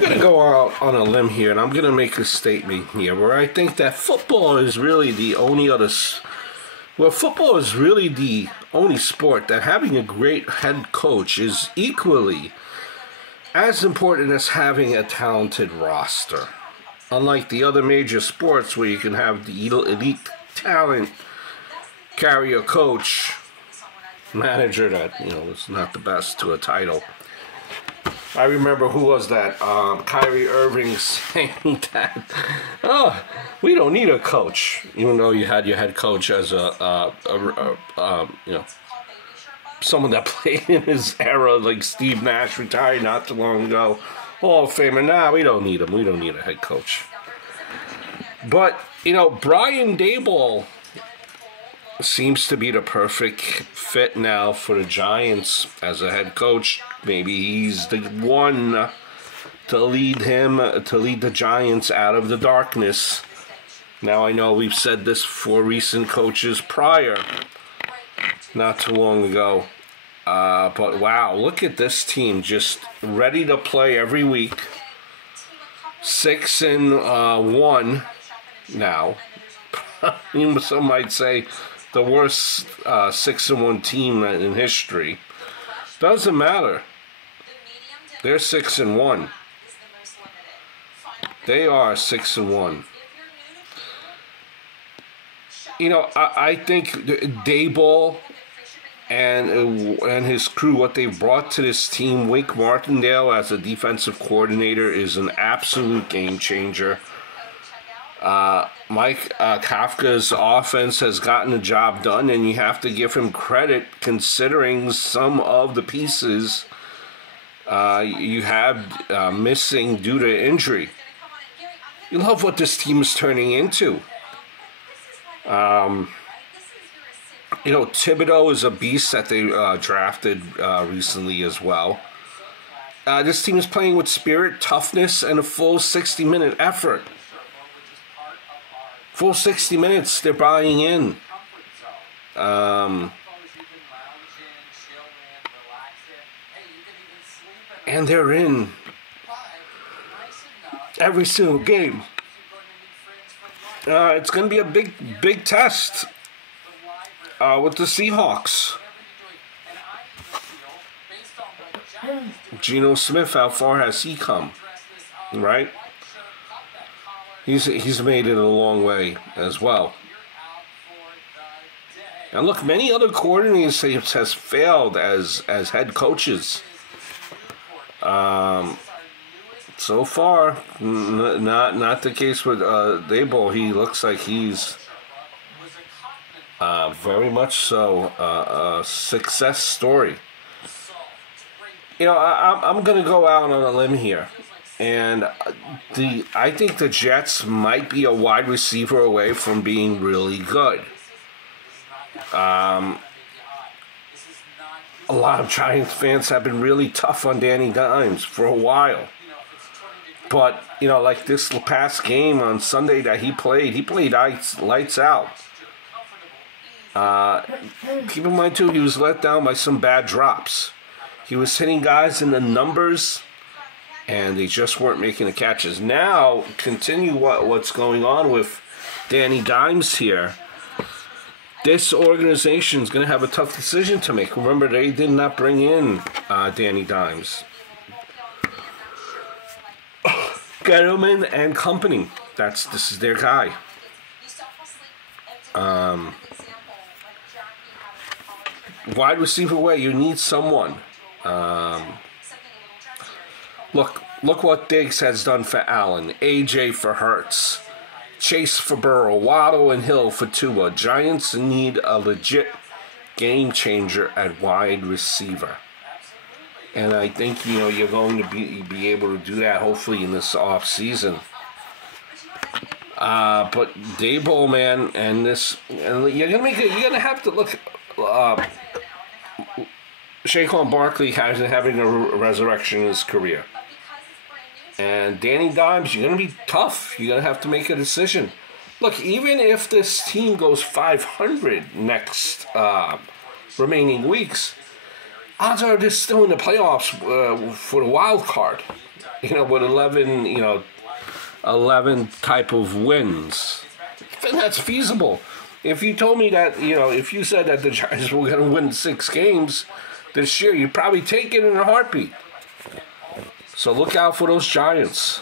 going to go out on a limb here, and I'm going to make a statement here where I think that football is really the only football is really the only sport that having a great head coach is equally as important as having a talented roster. Unlike the other major sports where you can have the elite talent carry a coach, manager that, is not the best to a title. I remember, who was that? Kyrie Irving saying that, we don't need a coach, even though you had your head coach as someone that played in his era, like Steve Nash, retired not too long ago, Hall of Famer. Nah, we don't need him. We don't need a head coach. But Brian Daboll seems to be the perfect fit now for the Giants as a head coach. Maybe he's the one to lead the Giants out of the darkness. Now, I know we've said this for recent coaches prior, not too long ago. But wow, look at this team, just ready to play every week. 6-1 now. Some might say the worst 6-1 team in history. Doesn't matter. They're 6-1. They are 6-1. I think Daboll and his crew, what they've brought to this team, Wink Martindale as a defensive coordinator, is an absolute game changer. Mike Kafka's offense has gotten the job done, and you have to give him credit considering some of the pieces you have missing due to injury. You love what this team is turning into. Thibodeau is a beast that they drafted recently as well. This team is playing with spirit, toughness, and a full 60-minute effort. Full 60 minutes, they're buying in. And they're in every single game. It's going to be a big test with the Seahawks. Geno Smith, how far has he come? Right? He's made it a long way as well. And look, many other coordinators has failed as head coaches. So far, not the case with Daboll. He looks like he's very much so a success story. I'm going to go out on a limb here. And I think the Jets might be a wide receiver away from being really good. A lot of Giants fans have been really tough on Danny Dimes for a while. But, like this past game on Sunday that he played lights out. Keep in mind, too, he was let down by some bad drops. He was hitting guys in the numbers, and they just weren't making the catches. Now, continue what's going on with Danny Dimes here. This organization is going to have a tough decision to make. Remember, they did not bring in Danny Dimes. Gettleman and company. This is their guy. Wide receiver way, you need someone. Look what Diggs has done for Allen, AJ for Hurts, Chase for Burrow, Waddle and Hill for Tua. Giants need a legit game changer at wide receiver. And I think, you're going to be able to do that hopefully in this off season. But Daboll, man, and you're gonna have to look. Saquon Barkley having a resurrection in his career. And Danny Dimes, you're going to be tough. You're going to have to make a decision. Look, even if this team goes 500 next remaining weeks, odds are they're still in the playoffs for the wild card. with 11, 11 type of wins. I think that's feasible. If you told me that, if you said that the Giants were going to win 6 games this year, you'd probably take it in a heartbeat. So look out for those Giants.